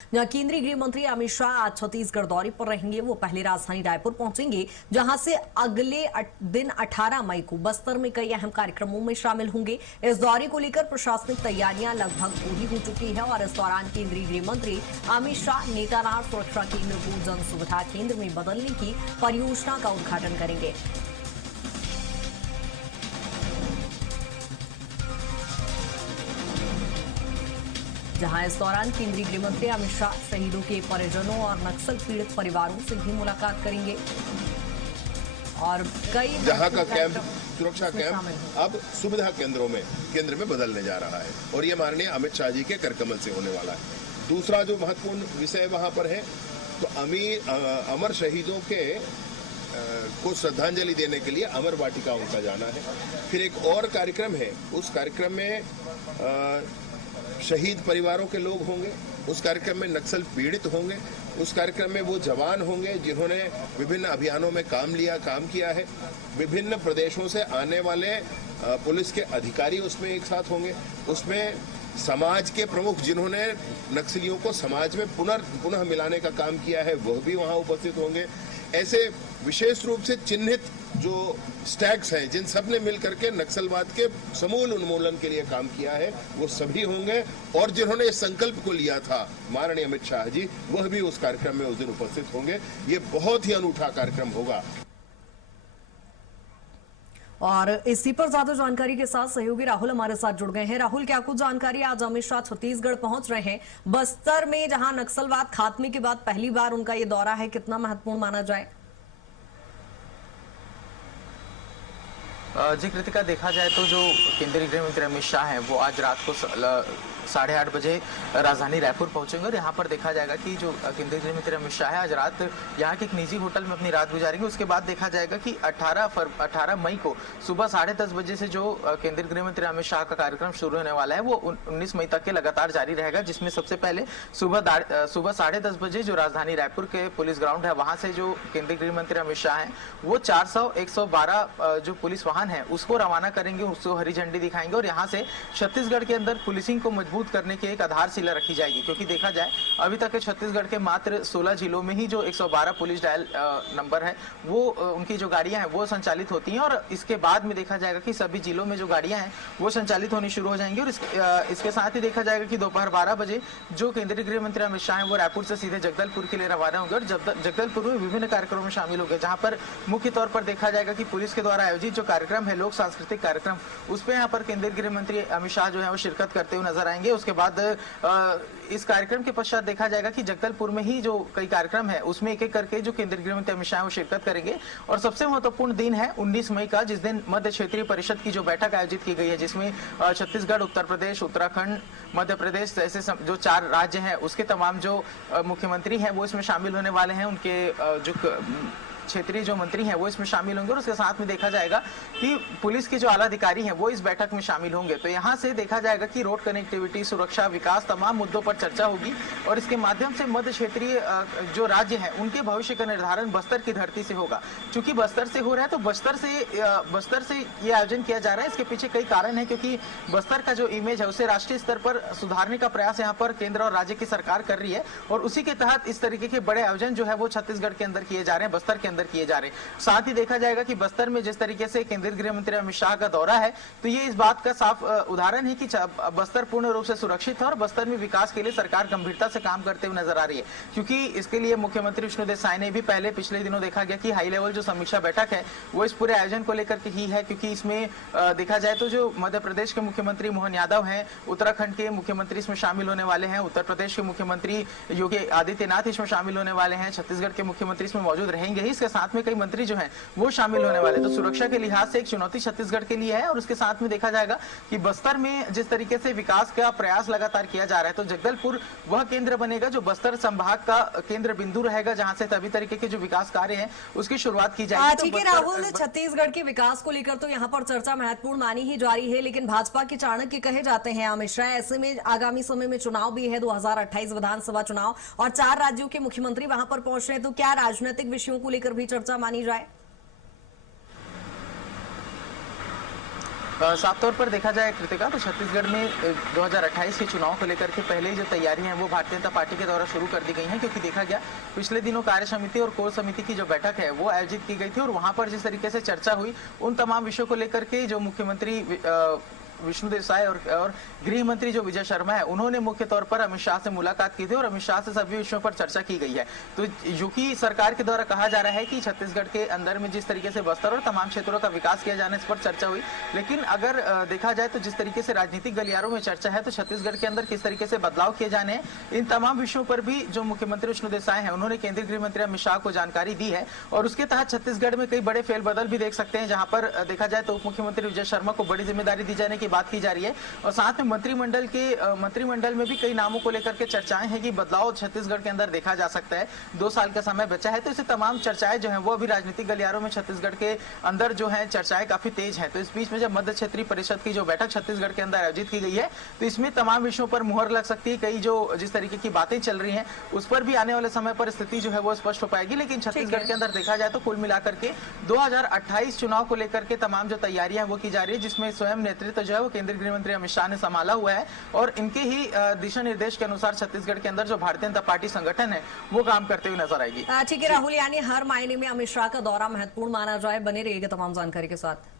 जहां केंद्रीय गृह मंत्री अमित शाह आज छत्तीसगढ़ दौरे पर रहेंगे। वो पहले राजधानी रायपुर पहुंचेंगे, जहां से अगले दिन 18 मई को बस्तर में कई अहम कार्यक्रमों में शामिल होंगे। इस दौरे को लेकर प्रशासनिक तैयारियां लगभग पूरी हो चुकी है और इस दौरान केंद्रीय गृह मंत्री अमित शाह नेतानार सुरक्षा केंद्र को जन सुविधा केंद्र में बदलने की परियोजना का उद्घाटन करेंगे। जहां इस दौरान केंद्रीय गृह मंत्री अमित शाह शहीदों के परिजनों और नक्सल पीड़ित परिवारों से भी मुलाकात करेंगे और कई जहां का कैंप सुरक्षा कैंप अब सुविधा केंद्र में बदलने जा रहा है और ये माननीय अमित शाह जी के करकमल से होने वाला है। दूसरा जो महत्वपूर्ण विषय वहां पर है तो अमर शहीदों के को श्रद्धांजलि देने के लिए अमर वाटिका उनका जाना है। फिर एक और कार्यक्रम है, उस कार्यक्रम में शहीद परिवारों के लोग होंगे, उस कार्यक्रम में नक्सल पीड़ित होंगे, उस कार्यक्रम में वो जवान होंगे जिन्होंने विभिन्न अभियानों में काम किया है। विभिन्न प्रदेशों से आने वाले पुलिस के अधिकारी उसमें एक साथ होंगे। उसमें समाज के प्रमुख जिन्होंने नक्सलियों को समाज में पुनः मिलाने का काम किया है वह भी वहां उपस्थित होंगे। ऐसे विशेष रूप से चिन्हित जो स्टैग्स हैं जिन सब ने मिलकर के नक्सलवाद के समूल उन्मूलन के लिए काम किया है वो सभी होंगे और जिन्होंने इस संकल्प को लिया था माननीय अमित शाह जी वह भी उस कार्यक्रम में उस दिन उपस्थित होंगे। ये बहुत ही अनूठा कार्यक्रम होगा। और इसी पर ज्यादा जानकारी के साथ सहयोगी राहुल हमारे साथ जुड़ गए हैं। राहुल, क्या कुछ जानकारी? आज अमित शाह छत्तीसगढ़ पहुंच रहे हैं, बस्तर में जहां नक्सलवाद खात्मे के बाद पहली बार उनका ये दौरा है, कितना महत्वपूर्ण माना जाए? जी कृतिका, देखा जाए तो जो केंद्रीय गृह मंत्री अमित शाह हैं वो आज रात को 8:30 बजे राजधानी रायपुर पहुंचेंगे और यहाँ पर देखा जाएगा कि जो केंद्रीय गृह मंत्री अमित शाह है आज रात यहाँ के एक निजी होटल में अपनी रात गुजारेंगे। उसके बाद देखा जाएगा कि 18 मई को सुबह 10:30 बजे से जो केंद्रीय गृह मंत्री अमित शाह का कार्यक्रम शुरू होने वाला है वो 19 मई तक के लगातार जारी रहेगा, जिसमें सबसे पहले सुबह 10:30 बजे जो राजधानी रायपुर के पुलिस ग्राउंड है वहां से जो केंद्रीय गृह मंत्री अमित शाह है वो 400-112 जो पुलिस वाहन है उसको रवाना करेंगे, उसको हरी झंडी दिखाएंगे और यहाँ से छत्तीसगढ़ के अंदर पुलिसिंग को मजबूत करने की एक आधारशिला रखी जाएगी। क्योंकि देखा जाए अभी तक के छत्तीसगढ़ के मात्र 16 जिलों में ही जो 112 पुलिस डायल नंबर है वो उनकी जो गाड़ियां हैं वो संचालित होती हैं और इसके बाद में देखा जाएगा कि सभी जिलों में जो गाड़ियां हैं वो संचालित होनी शुरू हो जाएंगी। और इसके साथ ही देखा जाएगा कि दोपहर 12 बजे जो केंद्रीय गृह मंत्री अमित शाह है वो रायपुर से सीधे जगदलपुर के लिए रवाना होंगे और जगदलपुर में विभिन्न कार्यक्रमों में शामिल होंगे, जहां पर मुख्य तौर पर देखा जाएगा कि पुलिस के द्वारा आयोजित जो कार्यक्रम है लोक सांस्कृतिक कार्यक्रम उस पर यहाँ पर केंद्रीय गृह मंत्री अमित शाह जो है वो शिरकत करते हुए नजर आएंगे। उसके बाद इस कार्यक्रम के पश्चात देखा जाएगा कि जगदलपुर में ही जो कई कार्यक्रम है उसमें एक एक करके जो केंद्रीय गृह मंत्री अमित शाह वो शिरकत करेंगे। और सबसे महत्वपूर्ण दिन है 19 मई का, जिस दिन मध्य क्षेत्रीय परिषद की जो बैठक आयोजित की गई है जिसमें छत्तीसगढ़, उत्तर प्रदेश, उत्तराखंड, मध्य प्रदेश जैसे जो 4 राज्य हैं उसके तमाम जो मुख्यमंत्री हैं वो इसमें शामिल होने वाले हैं। उनके जो क्षेत्रीय जो मंत्री हैं वो इसमें शामिल होंगे और उसके साथ में देखा जाएगा कि पुलिस के जो आला अधिकारी हैं वो इस बैठक में शामिल होंगे। तो यहाँ से देखा जाएगा कि रोड कनेक्टिविटी, सुरक्षा, विकास तमाम मुद्दों पर चर्चा होगी और इसके माध्यम से मध्य क्षेत्रीय जो राज्य हैं उनके भविष्य का निर्धारण बस्तर की धरती से होगा। चूंकि बस्तर से हो रहा है तो बस्तर से ये आयोजन किया जा रहा है। इसके पीछे कई कारण है, क्योंकि बस्तर का जो इमेज है उसे राष्ट्रीय स्तर पर सुधारने का प्रयास यहाँ पर केंद्र और राज्य की सरकार कर रही है और उसी के तहत इस तरीके के बड़े आयोजन जो है वो छत्तीसगढ़ के अंदर किए जा रहे हैं, बस्तर के किए जा रहे हैं। साथ ही देखा जाएगा कि बस्तर में जिस तरीके से केंद्रीय गृह मंत्री अमित शाह का दौरा है तो ये इस बात का साफ उदाहरण है कि बस्तर पूर्ण रूप से सुरक्षित है और बस्तर में विकास के लिए सरकार गंभीरता से काम करते हुए नजर आ रही है। क्योंकि इसके लिए मुख्यमंत्री विष्णुदेव साय ने भी पहले पिछले दिनों देखा गया कि हाई लेवल जो समीक्षा बैठक है वो इस पूरे आयोजन को लेकर के ही है। क्योंकि इसमें देखा जाए तो जो मध्य प्रदेश के मुख्यमंत्री मोहन यादव हैं, उत्तराखंड के मुख्यमंत्री इसमें शामिल होने वाले हैं, उत्तर प्रदेश के मुख्यमंत्री योगी आदित्यनाथ इसमें शामिल होने वाले हैं, छत्तीसगढ़ के मुख्यमंत्री इसमें मौजूद रहेंगे ही। इसके साथ में कई मंत्री जो हैं वो शामिल होने वाले। तो सुरक्षा के लिहाज से एक चुनौती छत्तीसगढ़ के लिए है और उसके साथ में देखा जाएगा कि बस्तर में जिस तरीके से विकास का प्रयास लगातार किया जा रहा है तो जगदलपुर वह केंद्र बनेगा जो बस्तर संभाग का केंद्र बिंदु रहेगा, जहां से सभी तरीके के जो विकास कार्य हैं उसकी शुरुआत की जाएगी। ठीक है राहुल, छत्तीसगढ़ के विकास को लेकर तो यहाँ पर चर्चा महत्वपूर्ण मानी ही जारी है, लेकिन भाजपा के चाणक्य कहे जाते हैं अमित शाह। ऐसे में आगामी समय में चुनाव भी है, 2028 विधानसभा चुनाव और 4 राज्यों के मुख्यमंत्री वहां पर पहुंच रहे हैं, तो क्या राजनीतिक विषयों को लेकर भी चर्चा मानी जाए? साफ तौर पर देखा जाए कृतिका, तो छत्तीसगढ़ में 2028 के चुनाव को लेकर के पहले ही जो तैयारियां हैं वो भारतीय जनता पार्टी के द्वारा शुरू कर दी गई हैं, क्योंकि देखा गया पिछले दिनों कार्य समिति और कोर समिति की जो बैठक है वो आयोजित की गई थी और वहां पर जिस तरीके से चर्चा हुई उन तमाम विषयों को लेकर के जो मुख्यमंत्री विष्णु देसाई और गृह मंत्री जो विजय शर्मा है उन्होंने मुख्य तौर पर अमित शाह से मुलाकात की थी और अमित शाह से सभी विषयों पर चर्चा की गई है। तो जो कि सरकार के द्वारा कहा जा रहा है कि छत्तीसगढ़ के अंदर में जिस तरीके से बस्तर और तमाम क्षेत्रों का विकास किया जाने इस पर चर्चा हुई, लेकिन अगर देखा जाए तो जिस तरीके से राजनीतिक गलियारों में चर्चा है तो छत्तीसगढ़ के अंदर किस तरीके से बदलाव किए जाने हैं, इन तमाम विषयों पर भी जो मुख्यमंत्री विष्णु देसाई है उन्होंने केंद्रीय गृह मंत्री अमित शाह को जानकारी दी है और उसके तहत छत्तीसगढ़ में कई बड़े फेरबदल भी देख सकते हैं, जहां पर देखा जाए तो उप मुख्यमंत्री विजय शर्मा को बड़ी जिम्मेदारी दी जाने की बात की जा रही है और साथ में मंत्रिमंडल में भी कई नामों को लेकर के चर्चाएं हैं कि बदलाव छत्तीसगढ़ के अंदर देखा जा सकता है। 2 साल का समय बचा है तो इसे तमाम चर्चाएं जो हैं वो अभी राजनीतिक गलियारों में छत्तीसगढ़ के अंदर जो है चर्चाएं काफी तेज हैं। तो इस बीच में जब मध्य क्षेत्रीय परिषद की जो बैठक छत्तीसगढ़ के अंदर आयोजित की गई है तो इसमें तमाम विषयों पर मुहर लग सकती है। कई जो जिस तरीके की बातें चल रही हैं उस पर भी आने वाले समय पर स्थिति जो है वो स्पष्ट हो पाएगी, लेकिन छत्तीसगढ़ के अंदर देखा जाए तो कुल मिलाकर के 2028 चुनाव को लेकर के तमाम जो तैयारियां हैं वो की जा रही है, जिसमें स्वयं नेतृत्व जो है वो केंद्रीय गृह मंत्री अमित शाह ने संभाला हुआ है और इनके ही दिशा निर्देश के अनुसार छत्तीसगढ़ के अंदर जो भारतीय जनता पार्टी संगठन है वो काम करते हुए नजर आएगी। ठीक है राहुल, यानी हर मायने में अमित शाह का दौरा महत्वपूर्ण माना जाए। बने रहिएगा तमाम जानकारी के साथ।